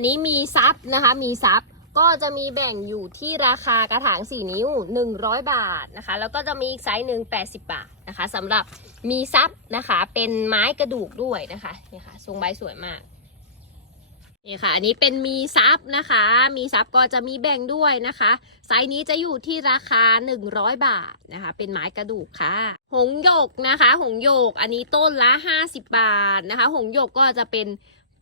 นนี้มีซับนะคะ มีซับก็จะมีแบ่งอยู่ที่ราคากระถาง 4 นิ้ว 100 บาทนะคะ แล้วก็จะมีอีกไซส์หนึ่ง80 บาทนะคะสำหรับมีซับนะคะ เป็นไม้กระดูกด้วยนะคะนี่ค่ะทรงใบสวยมากนี่ค่ะ อันนี้เป็นมีซับนะคะ มีซับก็จะมีแบ่งด้วยนะคะ ไซส์นี้จะอยู่ที่ราคา 100 บาทนะคะ เป็นไม้กระดูกค่ะ หงยกนะคะ หงยก อันนี้ต้นละ 50 บาทนะคะ หงยกก็จะเป็น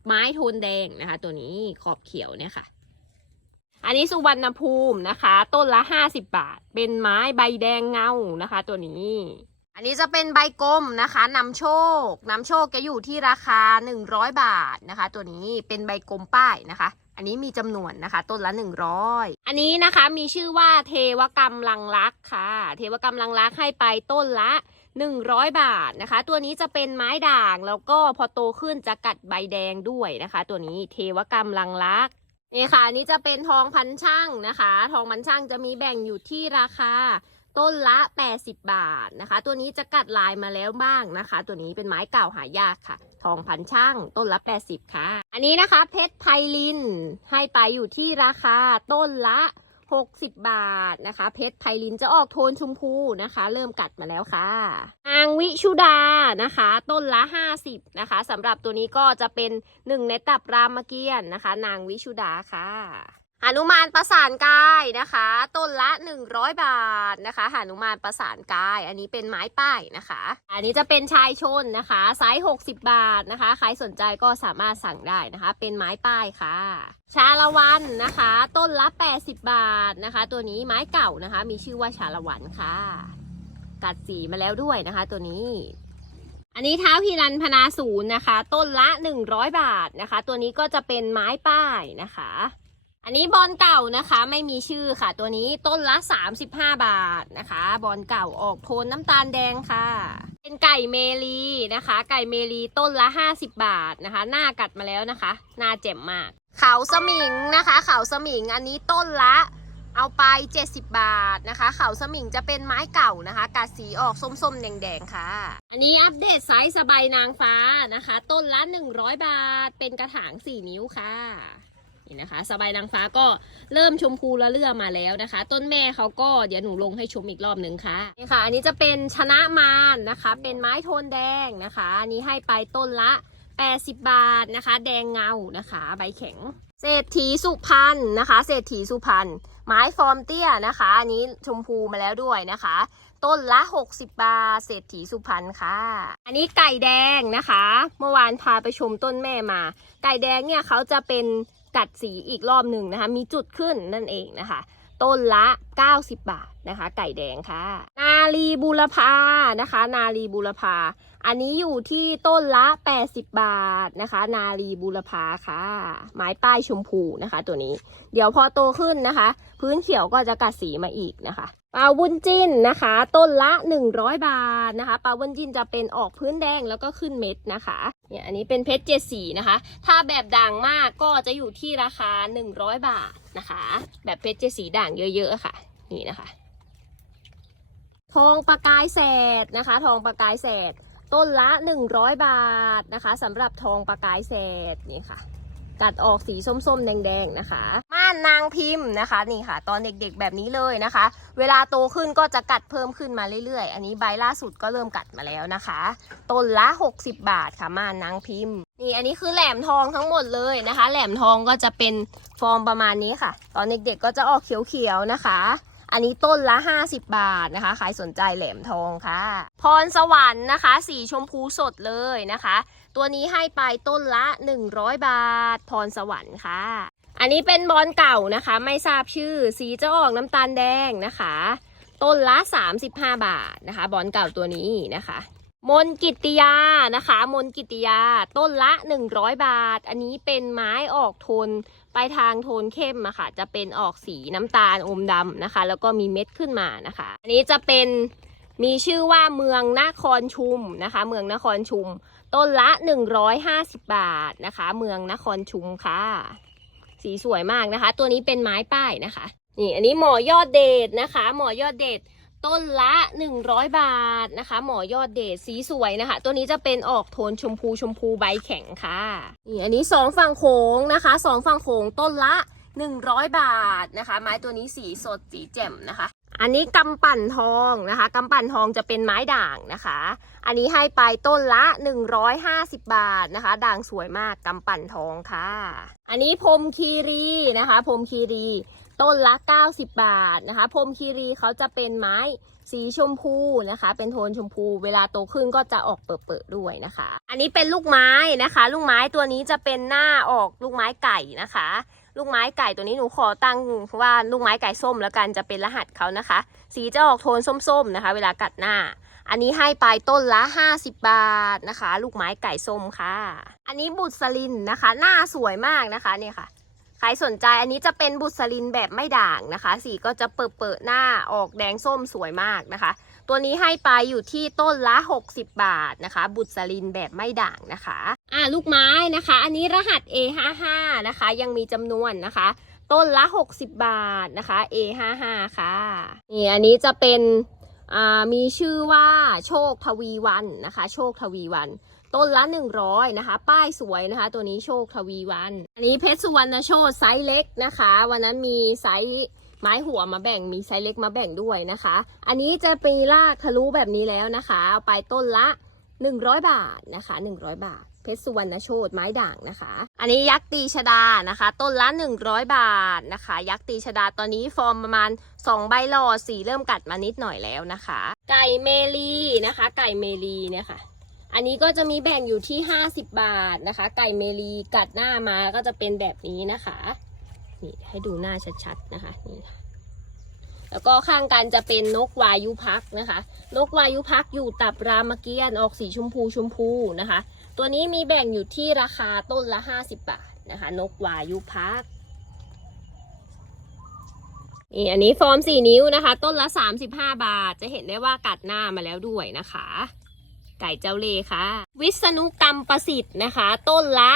ไม้โทนแดงนะคะ ตัวนี้ขอบเขียวเนี่ยค่ะ อันนี้สุวรรณภูมินะคะ ต้นละ50บบาท เป็นไม้ใบแดงเงานะคะ ตัวนี้ อันนี้จะเป็นใบกลมนะคะนำโชคนำโชคจะอยู่ที่ราคา 100 บาทนะคะ ตัวนี้เป็นใบกลมป้ายนะคะอันนี้มีจำนวนนะคะ ต้นละ 100 อันนี้นะคะมีชื่อว่าเทวกรรมลังรักค่ะ เทวกรรมลังรักให้ไปต้นละ 100 บาทนะคะ ตัวนี้จะเป็นไม้ด่างแล้วก็พอโตขึ้นจะกัดใบแดงด้วยนะคะ ตัวนี้เทวกรรมลังรักนี่ค่ะนนี้จะเป็นทองพันช่างนะคะ ทองพันช่างจะมีแบ่งอยู่ที่ราคาต้นละ 80 บาทนะคะ ตัวนี้จะกัดลายมาแล้วบ้างนะคะ ตัวนี้เป็นไม้เก่าหายากค่ะ ทองพันช่างต้นละ 80 ค่ะ อันนี้นะคะเพชรไพลินให้ไปอยู่ที่ราคาต้นละ 60 บาทนะคะ เพชรไพลินจะออกโทนชมพูนะคะ เริ่มกัดมาแล้วค่ะนางวิชุดานะคะ ต้นละ 50นะคะสำหรับตัวนี้ก็จะเป็นหนึ่งในตับรามเกียรตินะคะ นางวิชุดาค่ะ หานุมานประสานกายนะคะ ต้นละ 100 บาทนะคะหานุมานประสานกาย อันนี้เป็นไม้ป้ายนะคะ อันนี้จะเป็นชายชนนะคะไซส์60 บาทนะคะ ใครสนใจก็สามารถสั่งได้นะคะ เป็นไม้ป้ายค่ะ ชาละวันนะคะ ต้นละ 80 บาทนะคะ ตัวนี้ไม้เก่านะคะ มีชื่อว่าชาละวันค่ะ กัดสีมาแล้วด้วยนะคะ ตัวนี้อันนี้เท้าฮิรันพนาศูนย์นะคะ ต้นละ 100 บาทนะคะ ตัวนี้ก็จะเป็นไม้ป้ายนะคะ อันนี้บอลเก่านะคะไม่มีชื่อค่ะ ตัวนี้ต้นละ 35 บาทนะคะ บอลเก่าออกโทนน้ำตาลแดงค่ะ เป็นไก่เมลีนะคะ ไก่เมลีต้นละ 50 บาทนะคะ หน้ากัดมาแล้วนะคะ หน้าเจ็บมากเขาสมิงนะคะ เขาสมิงอันนี้ต้นละเอาไป 70 บาทนะคะ เขาสมิงจะเป็นไม้เก่านะคะกัดสีออกส้มๆ แดงๆ ค่ะ อันนี้อัปเดตไซส์สบายนางฟ้านะคะ ต้นละ 100 บาท เป็นกระถาง 4 นิ้วค่ะ นี่นะคะสบายนางฟ้าก็เริ่มชมพูละเลื่อมาแล้วนะคะ ต้นแม่เขาก็เดี๋ยวหนูลงให้ชมอีกรอบหนึ่งค่ะนี่ค่ะ อันนี้จะเป็นชนะมารนะคะ เป็นไม้โทนแดงนะคะอันนี้ให้ไปต้นละ 80 บาทนะคะ แดงเงานะคะ ใบแข็ง เศรษฐีสุพรรณนะคะ เศรษฐีสุพรรณไม้ฟอร์มเตี้ยนะคะอันนี้ชมพูมาแล้วด้วยนะคะ ต้นละ 60 บาทเศรษฐีสุพรรณค่ะ อันนี้ไก่แดงนะคะ เมื่อวานพาไปชมต้นแม่มา ไก่แดงเนี่ยเขาจะเป็น กัดสีอีกรอบหนึ่งนะคะ มีจุดขึ้นนั่นเองนะคะ ต้นละ 90 บาทนะคะ ไก่แดงค่ะ นาลีบุรพานะคะ นาลีบุรพา อันนี้อยู่ที่ต้นละ 80 บาทนะคะ นาลีบุรพาค่ะ ไม้ป้ายชมพูนะคะ ตัวนี้ เดี๋ยวพอโตขึ้นนะคะ พื้นเขียวก็จะกัดสีมาอีกนะคะ ปลาวุ้นจิ้นนะคะ ต้นละ 100 บาทนะคะปลาวุ้นจิ้นจะเป็นออกพื้นแดงแล้วก็ขึ้นเม็ดนะคะเนี่ยอันนี้เป็นเพชรเจ็ดสีนะคะ ถ้าแบบด่างมากก็จะอยู่ที่ราคา 100 บาทนะคะ แบบเพชรเจ็ดสีด่างเยอะๆค่ะ นี่นะคะ ทองประกายแสดนะคะ ทองประกายแสดต้นละ 100 บาทนะคะสำหรับทองประกายแสดนี่ค่ะ กัดออกสีส้มๆ แดงๆ นะคะ ม่านนางพิมพ์นะคะ นี่ค่ะ ตอนเด็กๆแบบนี้เลยนะคะ เวลาโตขึ้นก็จะกัดเพิ่มขึ้นมาเรื่อยๆ อันนี้ใบล่าสุดก็เริ่มกัดมาแล้วนะคะต้นละ 60 บาทค่ะ ม่านนางพิมพ์ นี่อันนี้คือแหลมทองทั้งหมดเลยนะคะ แหลมทองก็จะเป็นฟอร์มประมาณนี้ค่ะ ตอนเด็กๆก็จะออกเขียวๆนะคะอันนี้ต้นละ 50 บาทนะคะ ใครสนใจแหลมทองค่ะ พรสวรรค์นะคะ สีชมพูสดเลยนะคะ ตัวนี้ให้ไปต้นละ 100 บาท พรสวรรค์ค่ะ อันนี้เป็นบอลเก่านะคะ ไม่ทราบชื่อ สีจะออกน้ำตาลแดงนะคะ ต้นละ 35 บาทนะคะ บอลเก่าตัวนี้นะคะ มนกิติยานะคะ มนกิตติยา ต้นละ 100 บาท อันนี้เป็นไม้ออกโทนไปทางโทนเข้มอะค่ะ จะเป็นออกสีน้ำตาลอมดำนะคะ แล้วก็มีเม็ดขึ้นมานะคะ อันนี้จะเป็นมีชื่อว่าเมืองนครชุมนะคะ เมืองนครชุม ต้นละ 150 บาทนะคะ เมืองนครชุมค่ะ สีสวยมากนะคะ ตัวนี้เป็นไม้ป้ายนะคะ นี่อันนี้หมอยอดเดชนะคะ หมอยอดเดชต้นละ 100 บาทนะคะ หมอยอดเดชสีสวยนะคะ ตัวนี้จะเป็นออกโทนชมพูชมพูใบแข็งค่ะนี่อันนี้สองฝั่งโขงนะคะสองฝั่งโขงต้นละ 100 บาทนะคะ ไม้ตัวนี้สีสดสีแจ่มนะคะ อันนี้กำปั่นทองนะคะกำปั่นทองจะเป็นไม้ด่างนะคะ อันนี้ให้ไปต้นละ 150 บาทนะคะ ด่างสวยมากกำปั่นทองค่ะ อันนี้พรมคีรีนะคะพรมคีรีต้นละ 90 บาทนะคะพรมคีรีเขาจะเป็นไม้สีชมพูนะคะ เป็นโทนชมพู เวลาโตขึ้นก็จะออกเปิดๆด้วยนะคะ อันนี้เป็นลูกไม้นะคะ ลูกไม้ตัวนี้จะเป็นหน้าออกลูกไม้ไก่นะคะ ลูกไม้ไก่ตัวนี้หนูขอตั้งว่าลูกไม้ไก่ส้มแล้วกันจะเป็นรหัสเขานะคะ สีจะออกโทนส้มๆนะคะ เวลากัดหน้า อันนี้ให้ไปต้นละ 50 บาทนะคะ ลูกไม้ไก่ส้มค่ะ อันนี้บุษลินนะคะ หน้าสวยมากนะคะเนี่ยค่ะใครสนใจอันนี้จะเป็นบุษลินแบบไม่ด่างนะคะ สีก็จะเปิดเปิดๆหน้าออกแดงส้มสวยมากนะคะ ตัวนี้ให้ไปอยู่ที่ต้นละ 60 บาทนะคะ บุษลินแบบไม่ด่างนะคะ อ่าลูกไม้นะคะ อันนี้รหัส A55 นะคะ ยังมีจำนวนนะคะ ต้นละ 60 บาทนะคะ A55 ค่ะ นี่อันนี้จะเป็นอ่ามีชื่อว่าโชคทวีวันนะคะ โชคทวีวัน ต้นละ 100 นะคะ ป้ายสวยนะคะ ตัวนี้โชคทวีวัน อันนี้เพชรสุวรรณโชตไซส์เล็กนะคะ วันนั้นมีไซส์ ไม้หัวมาแบ่งมีไซส์เล็กมาแบ่งด้วยนะคะ อันนี้จะปีรากทะลุแบบนี้แล้วนะคะเอาไปต้นละ 100 บาทนะคะ 100 บาท เพชรสุวรรณโชตไม้ด่างนะคะ อันนี้ยักษ์ตีชดานะคะ ต้นละ 100 บาทนะคะ ยักษ์ตีชดาตอนนี้ฟอร์มประมาณ 2 ใบหลอสีเริ่มกัดมานิดหน่อยแล้วนะคะ ไก่เมลีนะคะ ไก่เมลีเนี่ยค่ะอันนี้ก็จะมีแบ่งอยู่ที่ 50 บาทนะคะ ไก่เมลีกัดหน้ามาก็จะเป็นแบบนี้นะคะ นี่ให้ดูหน้าชัดๆนะคะนี่แล้วก็ข้างกันจะเป็นนกวายุพักนะคะ นกวายุพักอยู่ตับรามเกียนออกสีชมพูชมพูนะคะ ตัวนี้มีแบ่งอยู่ที่ราคาต้นละ 50 บาทนะคะ นกวายุพักนี่อันนี้ฟอร์ม 4 นิ้วนะคะ ต้นละ 35 บาท จะเห็นได้ว่ากัดหน้ามาแล้วด้วยนะคะ ไก่เจ้าเล่ค่ะ วิษณุกรรมประสิทธิ์นะคะ ต้นละ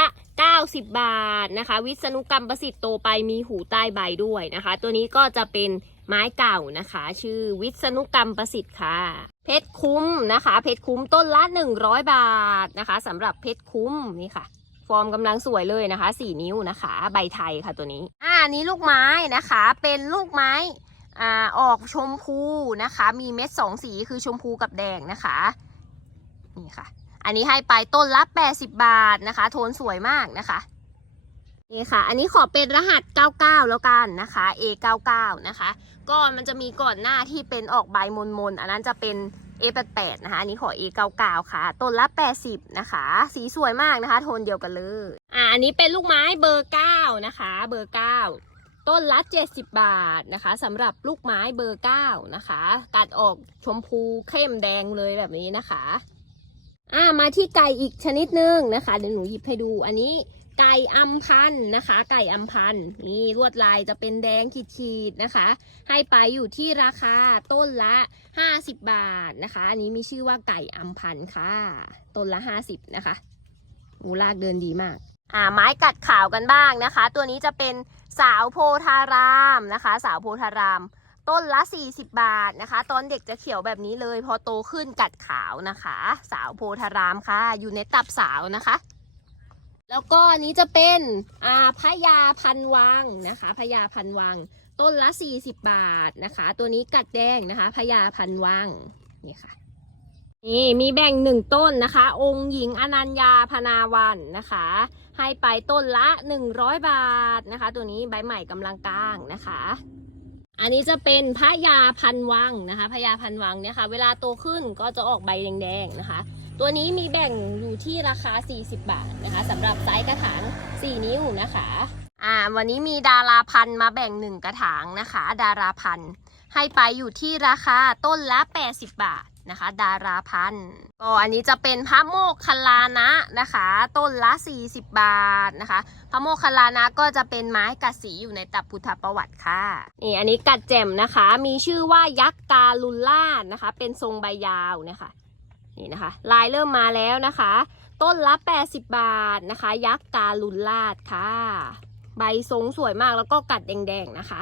90 บาทนะคะ วิษณุกรรมประสิทธิ์โตไปมีหูใต้ใบด้วยนะคะ ตัวนี้ก็จะเป็นไม้เก่านะคะ ชื่อวิษณุกรรมประสิทธิ์ค่ะ เพชรคุ้มนะคะ เพชรคุ้มต้นละ 100 บาทนะคะสำหรับเพชรคุ้มนี่ค่ะฟอร์มกำลังสวยเลยนะคะ 4 นิ้วนะคะ ใบไทยค่ะตัวนี้ อ่านนี้ลูกไม้นะคะ เป็นลูกไม้อ่าออกชมพูนะคะ มีเม็ดสองสีคือชมพูกับแดงนะคะ นี่ค่ะ อันนี้ให้ไปต้นละ 80 บาทนะคะ โทนสวยมากนะคะนี่ค่ะ อันนี้ขอเป็นรหัส 99 แล้วกันนะคะ A99 นะคะ ก็มันจะมีก่อนหน้าที่เป็นออกใบมนมนๆอันนั้นจะเป็น A88 นะคะ อันนี้ขอ A99 ค่ะ ต้นละ 80 นะคะ สีสวยมากนะคะ โทนเดียวกันเลย อ่า อันนี้เป็นลูกไม้เบอร์ 9 นะคะ เบอร์ 9 ต้นละ 70 บาทนะคะสำหรับลูกไม้เบอร์ 9 นะคะกัดออกชมพูเข้มแดงเลยแบบนี้นะคะ อ่ามาที่ไก่อีกชนิดหนึงนะคะเดี๋ยวหนูหยิบให้ดูอันนี้ไก่อัมพันธ์นะคะ ไก่อัมพันธ์นี่ลวดลายจะเป็นแดงขีดๆนะคะ ให้ไปอยู่ที่ราคาต้นละ 50 บาทนะคะ อันนี้มีชื่อว่าไก่อัมพันธ์ค่ะ ต้นละ 50 นะคะอูลากเดินดีมากอ่าไม้กัดขาวกันบ้างนะคะ ตัวนี้จะเป็นสาวโพธารามนะคะ สาวโพธาราม ต้นละ 40 บาทนะคะ ตอนเด็กจะเขียวแบบนี้เลย พอโตขึ้นกัดขาวนะคะ สาวโพธารามค่ะ อยู่ในตับสาวนะคะ แล้วก็อันนี้จะเป็นอ่าพญาพันวังนะคะพญาพันวัง ต้นละ 40 บาทนะคะ ตัวนี้กัดแดงนะคะพญาพันวังนี่ค่ะนี่มีแบ่งหนึ่งต้นนะคะ องค์หญิงอนัญญาพนาวันนะคะ ให้ไปต้นละ 100 บาทนะคะ ตัวนี้ใบใหม่กำลังกลางนะคะ อันนี้จะเป็นพระยาพันวังนะคะพระยาพันวังเนี่ยค่ะ เวลาโตขึ้นก็จะออกใบแดงๆนะคะ ตัวนี้มีแบ่งอยู่ที่ราคา 40 บาทนะคะสำหรับไซส์กระถาง 4 นิ้วนะคะอ่าวันนี้มีดาราพันมาแบ่งหนึ่งกระถางนะคะ ดาราพันให้ไปอยู่ที่ราคาต้นละ 80 บาท นะคะ ดาราพันต์ก็อันนี้จะเป็นพระโมคคัลานะนะคะ ต้นละ 40 บาทนะคะ พระโมคคัลานะก็จะเป็นไม้กัดสีอยู่ในตับพุทธประวัติค่ะ นี่อันนี้กัดแจ่มนะคะ มีชื่อว่ายักษ์กาลุลลาดนะคะ เป็นทรงใบยาวนะคะ นี่นะคะ ลายเริ่มมาแล้วนะคะ ต้นละ 80 บาทนะคะ ยักษ์กาลุลลาดค่ะ ใบทรงสวยมากแล้วก็กัดแดงๆนะคะ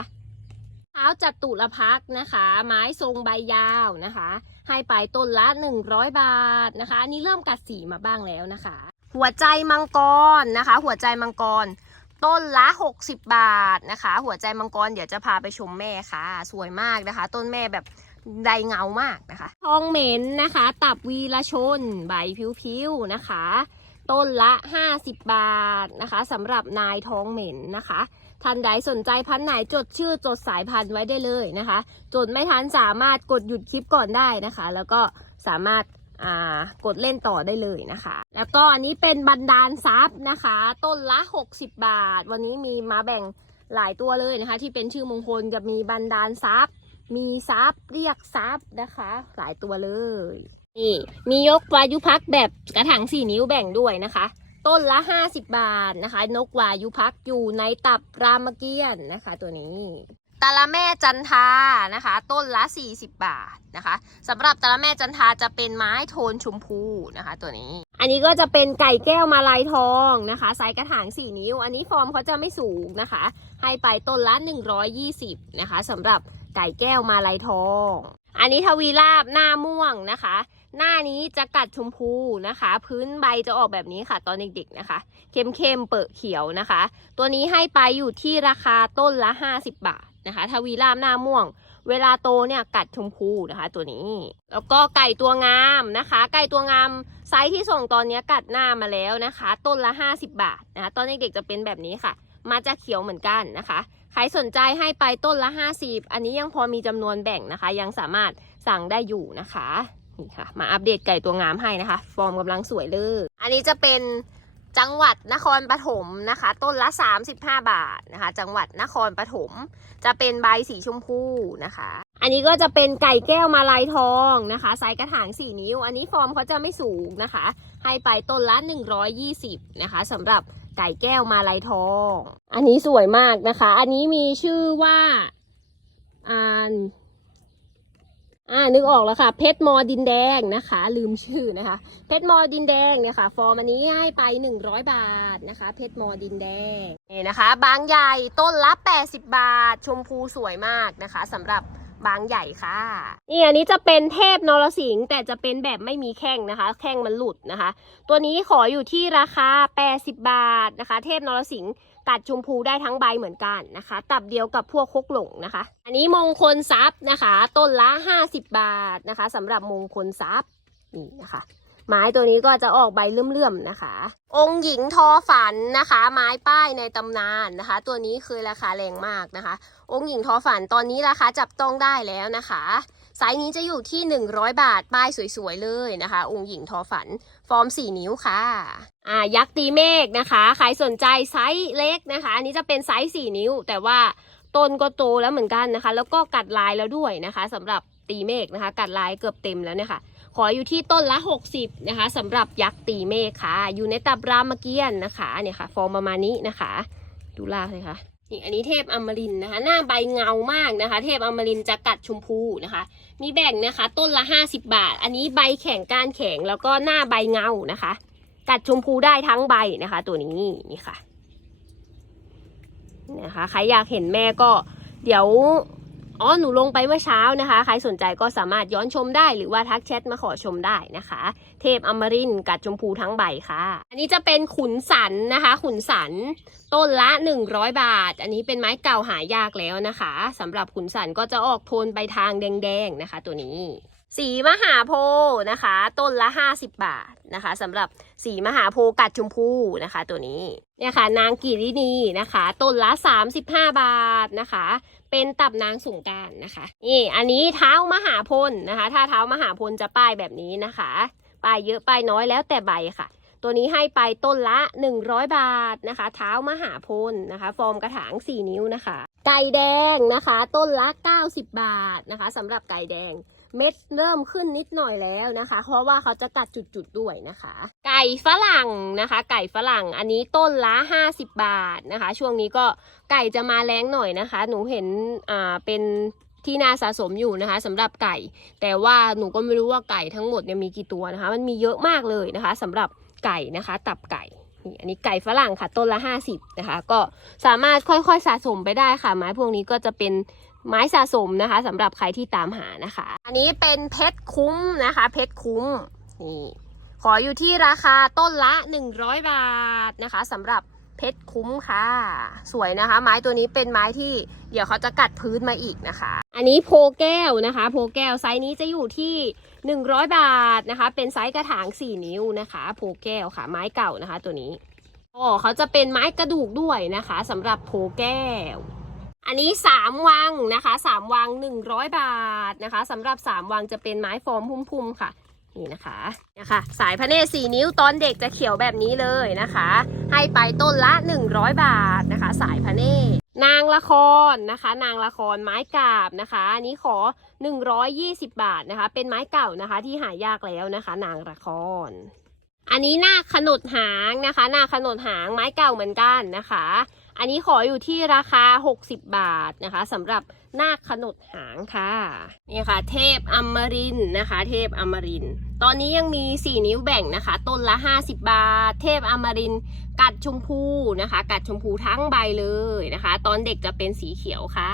ถท้าวจัตุรพักนะคะ ไม้ทรงใบยาวนะคะ ให้ไปต้นละ 100 บาทนะคะอันนี้เริ่มกัดสีมาบ้างแล้วนะคะ หัวใจมังกรนะคะ หัวใจมังกร ต้นละ 60 บาทนะคะ หัวใจมังกรเดี๋ยวจะพาไปชมแม่ค่ะ สวยมากนะคะ ต้นแม่แบบใดเงามากนะคะ ทองเหม็นนะคะ ตับวีละชน ใบผิวๆนะคะ ต้นละ 50 บาทนะคะสำหรับนายทองเหม็นนะคะ ท่านใดสนใจพันธุ์ไหนจดชื่อจดสายพันธุ์ไว้ได้เลยนะคะ จดไม่ทันสามารถกดหยุดคลิปก่อนได้นะคะ แล้วก็สามารถกดเล่นต่อได้เลยนะคะ แล้วก็อันนี้เป็นบันดาลซับนะคะ ต้นละ 60 บาท วันนี้มีมาแบ่งหลายตัวเลยนะคะ ที่เป็นชื่อมงคลจะมีบันดาลซับมีซับเรียกซับนะคะ หลายตัวเลยนี่มียกวายุพักแบบกระถางสี่นิ้วแบ่งด้วยนะคะ ต้นละ 50 บาทนะคะ นกวายุพักอยู่ในตับรามเกียรตินะคะ ตัวนี้ตาละแม่จันทานะคะ ต้นละ 40 บาทนะคะสำหรับตาละแม่จันทาจะเป็นไม้โทนชมพูนะคะ ตัวนี้ อันนี้ก็จะเป็นไก่แก้วมาลายทองนะคะไซส์กระถาง 4 นิ้ว อันนี้ฟอร์มเขาจะไม่สูงนะคะ ให้ไปต้นละ 120นะคะสำหรับไก่แก้วมาลายทอง อันนี้ทวีราบหน้าม่วงนะคะ หน้านี้จะกัดชมพูนะคะ พื้นใบจะออกแบบนี้ค่ะ ตอนเด็กๆนะคะ เข้มๆเปิดเขียวนะคะ ตัวนี้ให้ไปอยู่ที่ราคาต้นละ 50 บาทนะคะทวีราบหน้าม่วง เวลาโตเนี่ยกัดชมพูนะคะ ตัวนี้ แล้วก็ไก่ตัวงามนะคะ ไก่ตัวงามไซส์ที่ส่งตอนนี้กัดหน้ามาแล้วนะคะ ต้นละ 50 บาทนะคะ ตอนเด็กๆจะเป็นแบบนี้ค่ะ มาจากเขียวเหมือนกันนะคะใครสนใจให้ไปต้นละ 50 อันนี้ยังพอมีจำนวนแบ่งนะคะ ยังสามารถสั่งได้อยู่นะคะ นี่ค่ะ มาอัปเดตไก่ตัวงามให้นะคะ ฟอร์มกำลังสวยเลย อันนี้จะเป็นจังหวัดนครปฐมนะคะ ต้นละ 35 บาทนะคะ จังหวัดนครปฐมจะเป็นใบสีชมพูนะคะ อันนี้ก็จะเป็นไก่แก้วมาลายทองนะคะไซส์กระถาง 4 นิ้ว อันนี้ฟอร์มเขาจะไม่สูงนะคะ ให้ไปต้นละ 120 นะคะสำหรับไก่แก้วมาลายทอง อันนี้สวยมากนะคะ อันนี้มีชื่อว่าอ่าน อ่านึกออกแล้วค่ะ เพชรมอดินแดงนะคะ ลืมชื่อนะคะ เพชรมอดินแดงเนี่ยค่ะ ฟอร์มอันนี้ให้ไป 100 บาทนะคะ เพชรมอดินแดงนี่นะคะ บางใหญ่ต้นละ 80 บาท ชมพูสวยมากนะคะสำหรับบางใหญ่ค่ะนี่อันนี้จะเป็นเทพนรสิงห์แต่จะเป็นแบบไม่มีแข้งนะคะ แข้งมันหลุดนะคะ ตัวนี้ขออยู่ที่ราคา 80 บาทนะคะ เทพนรสิงห์ กัดชมพูได้ทั้งใบเหมือนกันนะคะ ตับเดียวกับพวกคกหลงนะคะ อันนี้มงคลทรัพย์นะคะ ต้นละ 50 บาทนะคะสำหรับมงคลทรัพย์นี่นะคะไม้ตัวนี้ก็จะออกใบเลื่อมๆนะคะ องค์หญิงทอฝันนะคะ ไม้ป้ายในตำนานนะคะ ตัวนี้เคยราคาแรงมากนะคะ องค์หญิงทอฝันตอนนี้ราคาจับต้องได้แล้วนะคะไซส์นี้จะอยู่ที่ 100 บาทป้ายสวยๆเลยนะคะ องค์หญิงทอฝัน ฟอร์ม 4 นิ้วค่ะ อ่า ยักษ์ตีเมฆนะคะ ใครสนใจไซส์เล็กนะคะ อันนี้จะเป็นไซส์ 4 นิ้ว แต่ว่าต้นก็โตแล้วเหมือนกันนะคะ แล้วก็กัดลายแล้วด้วยนะคะสำหรับตีเมฆนะคะ กัดลายเกือบเต็มแล้วเนี่ยค่ะ ขออยู่ที่ต้นละ 60 นะคะสำหรับยักษ์ตีเมฆค่ะ อยู่ในตับรามเกียรตินะคะ เนี่ยค่ะ ฟอร์มประมาณนี้นะคะ ดูลากเลยค่ะ นี่อันนี้เทพอมรินนะคะ หน้าใบเงามากนะคะ เทพอมรินจะกัดชมพูนะคะ มีแบ่งนะคะ ต้นละ 50 บาท อันนี้ใบแข็งก้านแข็งแล้วก็หน้าใบเงานะคะ กัดชมพูได้ทั้งใบนะคะ ตัวนี้นี่ค่ะนะคะใครอยากเห็นแม่ก็เดี๋ยว อ๋อหนูลงไปเมื่อเช้านะคะ ใครสนใจก็สามารถย้อนชมได้หรือว่าทักแชทมาขอชมได้นะคะ เทพอมรินกัดชมพูทั้งใบค่ะ อันนี้จะเป็นขุนสันนะคะ ขุนสันต้นละ 100 บาท อันนี้เป็นไม้เก่าหายากแล้วนะคะสำหรับขุนสันก็จะออกโทนไปทางแดงๆนะคะ ตัวนี้ สีมหาโพธิ์นะคะ ต้นละ 50 บาทนะคะสำหรับสีมหาโพธิ์กัดชมพูนะคะ ตัวนี้เนี่ยค่ะนางกิรินีนะคะ ต้นละ 35 บาทนะคะ เป็นตับนางสงการนะคะนี่อันนี้เท้ามหาพลนะคะ ถ้าเท้ามหาพลจะป้ายแบบนี้นะคะป้ายเยอะป้ายน้อยแล้วแต่ใบค่ะ ตัวนี้ให้ไปต้นละ 100 บาทนะคะ เท้ามหาพลนะคะ ฟอร์มกระถาง 4 นิ้วนะคะ ไก่แดงนะคะ ต้นละ 90 บาทนะคะสำหรับไก่แดง เม็ดเริ่มขึ้นนิดหน่อยแล้วนะคะ เพราะว่าเขาจะกัดจุดๆด้วยนะคะ ไก่ฝรั่งนะคะ ไก่ฝรั่งอันนี้ต้นละ 50 บาทนะคะ ช่วงนี้ก็ไก่จะมาแรงหน่อยนะคะ หนูเห็นอ่าเป็นที่น่าสะสมอยู่นะคะสำหรับไก่ แต่ว่าหนูก็ไม่รู้ว่าไก่ทั้งหมดเนี่ยมีกี่ตัวนะคะ มันมีเยอะมากเลยนะคะสำหรับไก่นะคะ ตับไก่นี่อันนี้ไก่ฝรั่งค่ะต้นละ 50นะคะ ก็สามารถค่อยๆสะสมไปได้ค่ะ ไม้พวกนี้ก็จะเป็น ไม้สะสมนะคะสำหรับใครที่ตามหานะคะ อันนี้เป็นเพชรคุ้มนะคะ เพชรคุ้มนี่ขออยู่ที่ราคาต้นละ 100 บาทนะคะสำหรับเพชรคุ้มค่ะ สวยนะคะ ไม้ตัวนี้เป็นไม้ที่เดี๋ยวเขาจะกัดพื้นมาอีกนะคะ อันนี้โพแก้วนะคะ โพแก้วไซส์นี้จะอยู่ที่ 100 บาทนะคะ เป็นไซส์กระถาง 4 นิ้วนะคะ โพแก้วค่ะ ไม้เก่านะคะ ตัวนี้อ๋อเขาจะเป็นไม้กระดูกด้วยนะคะสำหรับโพแก้ว อันนี้ 3 วังนะคะ 3 วัง 100 บาทนะคะสำหรับ 3 วังจะเป็นไม้ฟอร์มพุ่มๆค่ะ นี่นะคะนะคะ สายพระเนตร4นิ้วตอนเด็กจะเขียวแบบนี้เลยนะคะ ให้ไปต้นละ 100 บาทนะคะ สายพระเนตรนางละครนะคะ นางละครไม้กาบนะคะอันนี้ขอ 120 บาทนะคะ เป็นไม้เก่านะคะที่หายากแล้วนะคะ นางละคร อันนี้หน้าขนดหางนะคะ หน้าขนดหางไม้เก่าเหมือนกันนะคะ อันนี้ขออยู่ที่ราคา 60 บาทนะคะสำหรับนาคขนดหางค่ะนี่ค่ะ เทพอมรินนะคะ เทพอมริน ตอนนี้ยังมี 4 นิ้วแบ่งนะคะ ต้นละ 50 บาท เทพอมรินกัดชมพูนะคะ กัดชมพูทั้งใบเลยนะคะ ตอนเด็กจะเป็นสีเขียวค่ะ